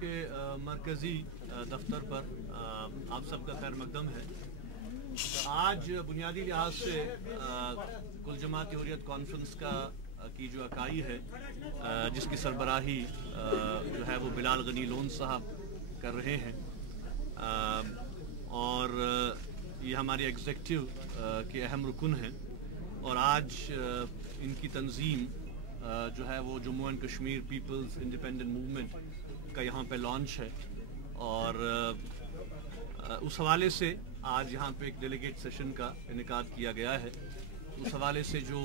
के मरकज़ी दफ्तर पर आप सबका खैर मकदम है। आज बुनियादी लिहाज से कुल जमात हुर्रियत कॉन्फ्रेंस की जो इकाई है, जिसकी सरबराही जो है वो बिलाल गनी लोन साहब कर रहे हैं, और ये हमारी एग्जीक्यूटिव के अहम रुकन हैं। और आज इनकी तंजीम जो है वो Jammu and Kashmir People's Independent Movement का यहाँ पे लॉन्च है, और उस हवाले से आज यहाँ पे एक डेलीगेट सेशन का इनेकाद किया गया है। उस हवाले से जो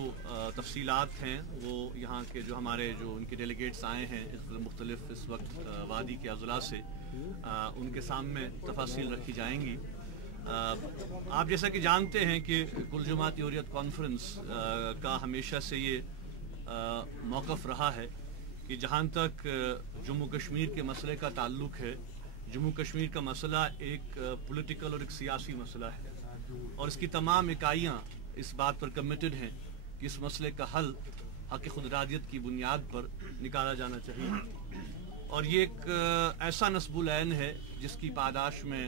तफसीलात हैं वो यहाँ के जो हमारे जो उनके डेलीगेट्स आए हैं मुख्तलिफ इस वक्त वादी के अज़ला से, उनके सामने तफासिल रखी जाएंगी। आप जैसा कि जानते हैं कि कुल जमात हुर्रियत कॉन्फ्रेंस का हमेशा से ये मौक़िफ़ रहा है कि जहाँ तक जम्मू कश्मीर के मसले का ताल्लुक़ है, जम्मू कश्मीर का मसला एक पॉलिटिकल और एक सियासी मसला है, और इसकी तमाम इकाइयाँ इस बात पर कमिटेड हैं कि इस मसले का हल हक़ खुदरादियत की बुनियाद पर निकाला जाना चाहिए। और ये एक ऐसा नस्बुल ऐन है जिसकी पादाश में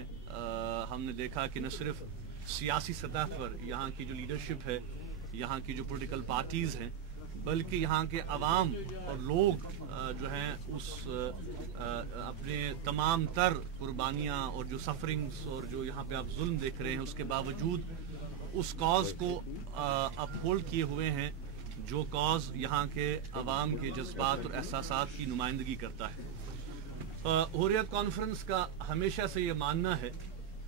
हमने देखा कि न सिर्फ सियासी सतह पर यहाँ की जो लीडरशिप है, यहाँ की जो पॉलिटिकल पार्टीज़ हैं, बल्कि यहाँ के अवाम और लोग जो हैं उस अपने तमाम तर कुर्बानियाँ और जो सफरिंग्स और जो यहाँ पे आप जुल्म देख रहे हैं, उसके बावजूद उस कॉज को अपहोल्ड किए हुए हैं, जो कॉज यहाँ के अवाम के जज्बात और एहसासात की नुमाइंदगी करता है। हुर्रियत कॉन्फ्रेंस का हमेशा से ये मानना है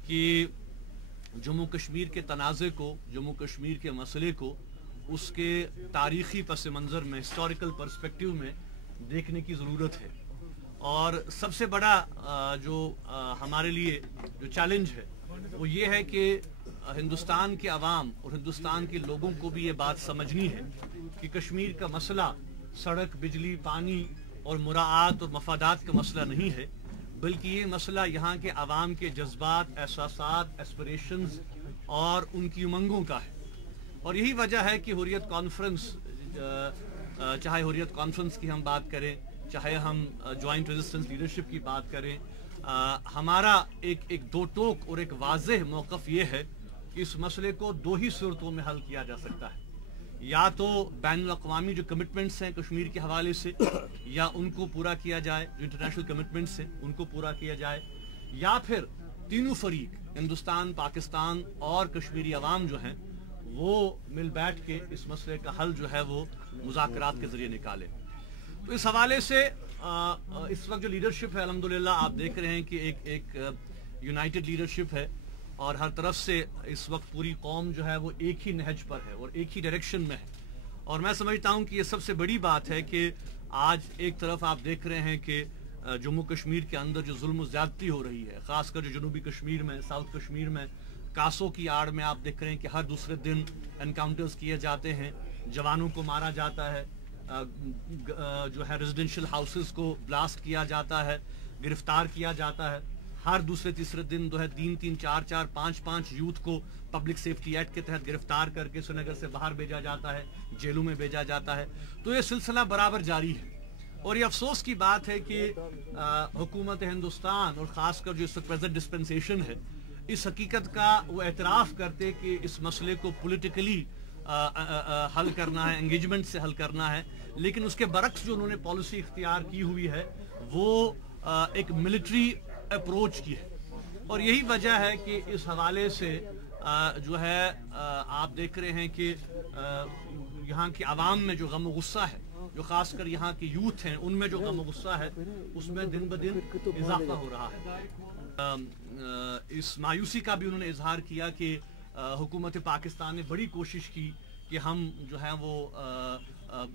कि जम्मू कश्मीर के तनाज़े को, जम्मू कश्मीर के मसले को उसके तारीख़ी पस मंज़र में, हिस्टोरिकल पर्सपेक्टिव में देखने की ज़रूरत है। और सबसे बड़ा जो हमारे लिए जो चैलेंज है वो ये है कि हिंदुस्तान के अवाम और हिंदुस्तान के लोगों को भी ये बात समझनी है कि कश्मीर का मसला सड़क, बिजली, पानी और मुराआत और मफादात का मसला नहीं है, बल्कि ये मसला यहाँ के अवाम के जज्बात, एहसासात, एस्पिरेशंस और उनकी उमंगों का है। और यही वजह है कि हुर्रियत कॉन्फ्रेंस, चाहे हुर्रियत कॉन्फ्रेंस की हम बात करें, चाहे हम जॉइंट रेजिस्टेंस लीडरशिप की बात करें, हमारा एक दो टोक और एक वाज़ेह मौक़िफ़ ये है कि इस मसले को दो ही सूरतों में हल किया जा सकता है। या तो बैनुल-अक़वामी जो कमिटमेंट्स हैं कश्मीर के हवाले से, या उनको पूरा किया जाए, जो इंटरनेशनल कमिटमेंट्स हैं उनको पूरा किया जाए, या फिर तीनों फरीक हिंदुस्तान, पाकिस्तान और कश्मीरी अवाम जो हैं वो मिल बैठ के इस मसले का हल जो है वो मुज़ाकरात के ज़रिए निकाले। तो इस हवाले से इस वक्त जो लीडरशिप है, अल्हम्दुलिल्लाह आप देख रहे हैं कि एक यूनाइटेड लीडरशिप है, और हर तरफ से इस वक्त पूरी कौम जो है वो एक ही नहज पर है और एक ही डायरेक्शन में है। और मैं समझता हूँ कि ये सबसे बड़ी बात है कि आज एक तरफ आप देख रहे हैं कि जम्मू कश्मीर के अंदर जो जुल्म ज़्यादती हो रही है, ख़ासकर जो जनूबी कश्मीर में, साउथ कश्मीर में, कासों की आड़ में आप देख रहे हैं कि हर दूसरे दिन एनकाउंटर्स किए जाते हैं, जवानों को मारा जाता है, जो है रेजिडेंशियल हाउसेस को ब्लास्ट किया जाता है, गिरफ्तार किया जाता है। हर दूसरे तीसरे दिन जो है 3-3, 4-4, 5-5 यूथ को पब्लिक सेफ्टी एक्ट के तहत गिरफ्तार करके श्रीनगर से बाहर भेजा जाता है, जेलों में भेजा जाता है। तो ये सिलसिला बराबर जारी है। और ये अफसोस की बात है कि हुकूमत हिंदुस्तान और ख़ासकर जो इस प्रेजेंट डिस्पेंसेशन है, इस हकीकत का वो एतराफ़ करते कि इस मसले को पॉलिटिकली हल करना है, एंगेजमेंट से हल करना है, लेकिन उसके बरक्स जो उन्होंने पॉलिसी इख्तियार की हुई है वो एक मिलिट्री अप्रोच की है। और यही वजह है कि इस हवाले से जो है आप देख रहे हैं कि यहाँ की आवाम में जो गम व गुस्सा है, जो खासकर यहाँ के यूथ हैं उनमें जो गम व गुस्सा है, उसमें दिन ब दिन इजाफा हो रहा है। इस मायूसी का भी उन्होंने इजहार किया कि हुकूमत पाकिस्तान ने बड़ी कोशिश की कि हम जो है वो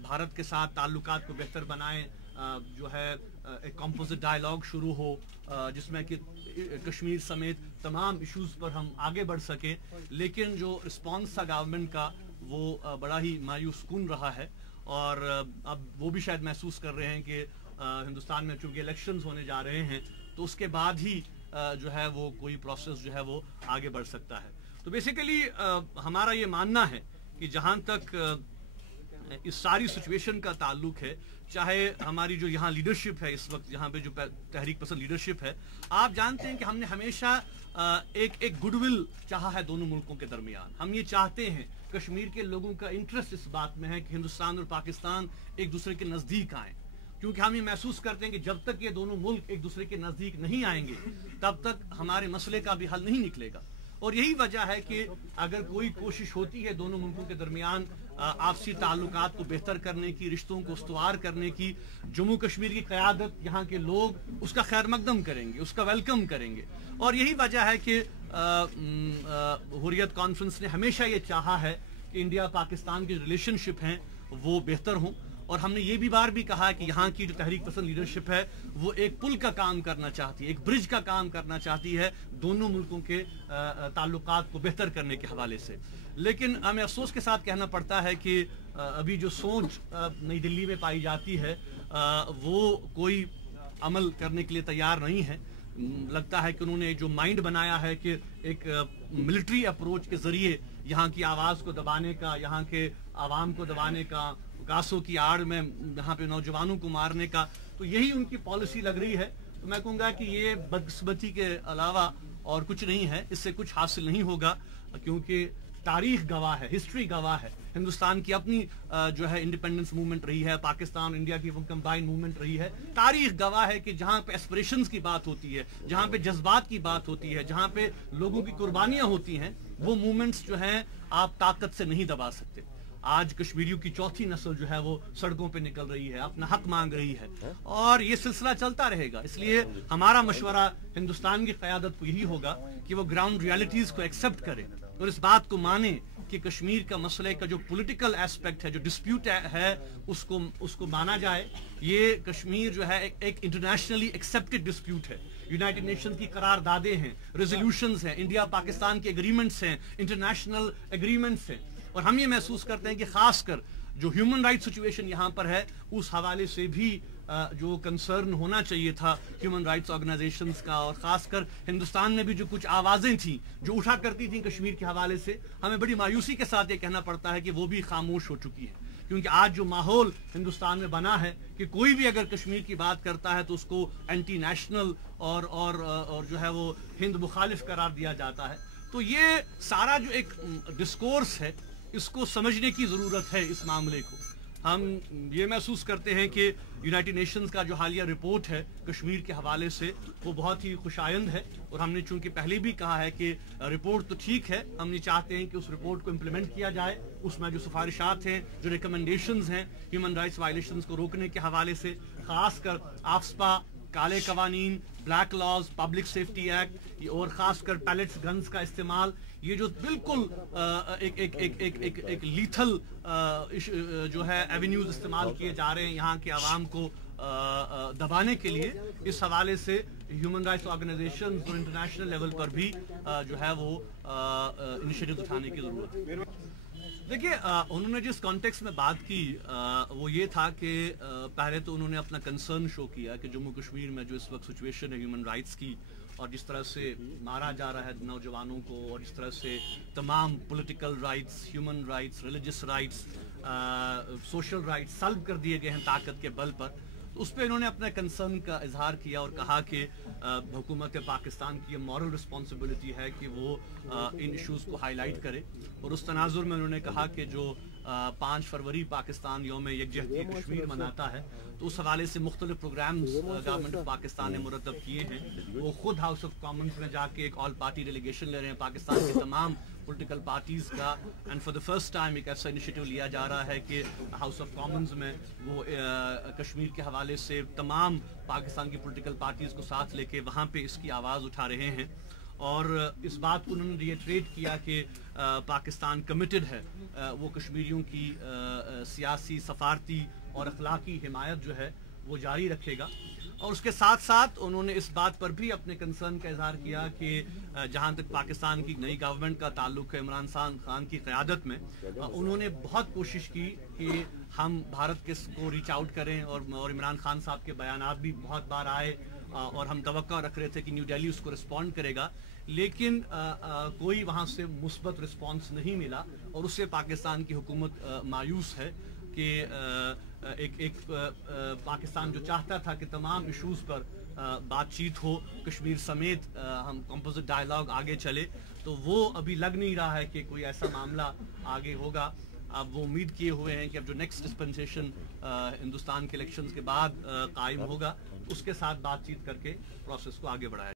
भारत के साथ ताल्लुकात को बेहतर बनाएं, जो है एक कॉम्पोजिट डायलॉग शुरू हो जिसमें कि कश्मीर समेत तमाम इश्यूज पर हम आगे बढ़ सकें, लेकिन जो रिस्पांस था गवर्नमेंट का वो बड़ा ही मायूस कुन रहा है। और अब वो भी शायद महसूस कर रहे हैं कि हिंदुस्तान में चूंकि इलेक्शंस होने जा रहे हैं तो उसके बाद ही जो है वो कोई प्रोसेस जो है वो आगे बढ़ सकता है। तो बेसिकली हमारा ये मानना है कि जहाँ तक इस सारी सिचुएशन का ताल्लुक है, चाहे हमारी जो यहाँ लीडरशिप है इस वक्त, यहाँ पे जो तहरीक पसंद लीडरशिप है, आप जानते हैं कि हमने हमेशा एक गुडविल चाहा है दोनों मुल्कों के दरमियान। हम ये चाहते हैं, कश्मीर के लोगों का इंटरेस्ट इस बात में है कि हिंदुस्तान और पाकिस्तान एक दूसरे के नज़दीक आएँ, क्योंकि हम ये महसूस करते हैं कि जब तक ये दोनों मुल्क एक दूसरे के नज़दीक नहीं आएंगे तब तक हमारे मसले का भी हल नहीं निकलेगा। और यही वजह है कि अगर कोई कोशिश होती है दोनों मुल्कों के दरमियान आपसी ताल्लुकात को बेहतर करने की, रिश्तों को उस्तवार करने की, जम्मू कश्मीर की क़यादत, यहाँ के लोग उसका खैर मकदम करेंगे, उसका वेलकम करेंगे। और यही वजह है कि हुर्रियत कॉन्फ्रेंस ने हमेशा ये चाहा है कि इंडिया पाकिस्तान की रिलेशनशिप हैं वो बेहतर हों। और हमने ये भी बार भी कहा कि यहाँ की जो तहरीक पसंद लीडरशिप है वो एक पुल का काम करना चाहती है, एक ब्रिज का काम करना चाहती है दोनों मुल्कों के ताल्लुकात को बेहतर करने के हवाले से। लेकिन हमें अफसोस के साथ कहना पड़ता है कि अभी जो सोच नई दिल्ली में पाई जाती है वो कोई अमल करने के लिए तैयार नहीं है। लगता है कि उन्होंने जो माइंड बनाया है कि एक मिलिट्री अप्रोच के जरिए यहाँ की आवाज़ को दबाने का, यहाँ के आवाम को दबाने का, गासों की आड़ में यहाँ पे नौजवानों को मारने का, तो यही उनकी पॉलिसी लग रही है। तो मैं कहूँगा कि ये बदकिस्मती के अलावा और कुछ नहीं है, इससे कुछ हासिल नहीं होगा, क्योंकि तारीख गवाह है, हिस्ट्री गवाह है। हिंदुस्तान की अपनी जो है इंडिपेंडेंस मूवमेंट रही है, पाकिस्तान और इंडिया की कंबाइंड मूवमेंट रही है। तारीख गवाह है कि जहाँ पे एस्पिरेशंस की बात होती है, जहाँ पे जज्बात की बात होती है, जहाँ पे लोगों की कुर्बानियाँ होती हैं, वो मूवमेंट्स जो हैं आप ताकत से नहीं दबा सकते। आज कश्मीरियों की चौथी नस्ल जो है वो सड़कों पे निकल रही है, अपना हक मांग रही है, और ये सिलसिला चलता रहेगा। इसलिए हमारा मशवरा हिंदुस्तान की क़यादत को यही होगा कि वो ग्राउंड रियलिटीज को एक्सेप्ट करे और इस बात को माने कि कश्मीर का मसले का जो पॉलिटिकल एस्पेक्ट है, जो डिस्प्यूट है, उसको माना जाए। ये कश्मीर जो है एक इंटरनेशनली एक्सेप्टेड डिस्प्यूट है। यूनाइटेड नेशन की करारदादें हैं, रेजोल्यूशंस हैं, इंडिया पाकिस्तान के एग्रीमेंट्स हैं, इंटरनेशनल एग्रीमेंट्स हैं। और हम ये महसूस करते हैं कि खासकर जो ह्यूमन राइट्स सिचुएशन यहाँ पर है उस हवाले से भी जो कंसर्न होना चाहिए था ह्यूमन राइट्स ऑर्गेनाइजेशंस का, और खासकर हिंदुस्तान में भी जो कुछ आवाज़ें थी जो उठा करती थी कश्मीर के हवाले से, हमें बड़ी मायूसी के साथ ये कहना पड़ता है कि वो भी खामोश हो चुकी है। क्योंकि आज जो माहौल हिंदुस्तान में बना है कि कोई भी अगर कश्मीर की बात करता है तो उसको एंटी नेशनल और जो है वो हिंद मुखालिफ करार दिया जाता है। तो ये सारा जो एक डिस्कोर्स है इसको समझने की ज़रूरत है। इस मामले को हम ये महसूस करते हैं कि यूनाइटेड नेशंस का जो हालिया रिपोर्ट है कश्मीर के हवाले से वो बहुत ही खुशायंद है, और हमने चूंकि पहले भी कहा है कि रिपोर्ट तो ठीक है, हम ये चाहते हैं कि उस रिपोर्ट को इम्प्लीमेंट किया जाए। उसमें जो सिफारिशात हैं, जो रिकमेंडेशंस हैं ह्यूमन राइट्स वायलेशंस को रोकने के हवाले से, खासकर आफ्सपा, काले कवानीन, black laws, public safety act और खासकर पैलेट्स गन्स का इस्तेमाल, ये जो बिल्कुल एक लीथल जो है एवेन्यूज इस्तेमाल किए जा रहे हैं यहाँ के आवाम को दबाने के लिए, इस हवाले से ह्यूमन राइट्स ऑर्गेनाइजेशन और इंटरनेशनल लेवल पर भी जो है वो इनिशिएटिव उठाने की जरूरत है। देखिए, उन्होंने जिस कॉन्टेक्स्ट में बात की वो ये था कि पहले तो उन्होंने अपना कंसर्न शो किया कि जम्मू कश्मीर में जो इस वक्त सिचुएशन है ह्यूमन राइट्स की, और जिस तरह से मारा जा रहा है नौजवानों को, और इस तरह से तमाम political rights, human rights, religious rights, social rights सल्ब कर दिए गए हैं ताकत के बल पर, तो उस पर इन्होंने अपने कंसर्न का इजहार किया और कहा कि हुकूमत पाकिस्तान की मॉरल रिस्पॉन्सिबिलिटी है कि वो इन इशूज़ को हाईलाइट करे। और उस तनाजुर में उन्होंने कहा कि जो 5 फरवरी पाकिस्तान यौम यकजहती कश्मीर मनाता है, तो उस हवाले से मुख्तलिफ प्रोग्राम्स गवर्नमेंट ऑफ पाकिस्तान ने मुरतब किए हैं। वो खुद हाउस ऑफ कॉमन्स में जाके एक ऑल पार्टी डेलीगेशन ले रहे हैं पाकिस्तान के तमाम पॉलिटिकल पार्टीज़ का, and for the first time एक ऐसा इनिशिएटिव लिया जा रहा है कि हाउस ऑफ कॉमन्स में वो कश्मीर के हवाले से तमाम पाकिस्तान की पॉलिटिकल पार्टीज़ को साथ लेके वहाँ पे इसकी आवाज़ उठा रहे हैं। और इस बात को उन्होंने रिएटरेट किया कि पाकिस्तान कमिटेड है वो कश्मीरियों की सियासी, सफारती और अखलाकी हिमायत जो है वो जारी रखेगा। और उसके साथ साथ उन्होंने इस बात पर भी अपने कंसर्न का इजहार किया कि जहां तक पाकिस्तान की नई गवर्नमेंट का ताल्लुक है इमरान खान की क़यादत में, उन्होंने बहुत कोशिश की कि हम भारत को रीच आउट करें, और इमरान खान साहब के बयानात भी बहुत बार आए और हम तवक्का रख रहे थे कि न्यू दिल्ली उसको रिस्पॉन्ड करेगा, लेकिन कोई वहाँ से मुस्बत रिस्पॉन्स नहीं मिला और उससे पाकिस्तान की हुकूमत मायूस है। کہ ایک پاکستان جو چاہتا تھا کہ تمام ایشوز پر بات چیت ہو، کشمیر سمیت ہم کمپوزٹ ڈائلاگ آگے چلے، تو وہ ابھی لگ نہیں رہا ہے کہ کوئی ایسا معاملہ آگے ہوگا. اب وہ امید کیے ہوئے ہیں کہ اب جو نیکسٹ ڈسپنسیشن ہندوستان کے الیکشنز کے بعد قائم ہوگا، اس کے ساتھ بات چیت کر کے پروسیس کو آگے بڑھایا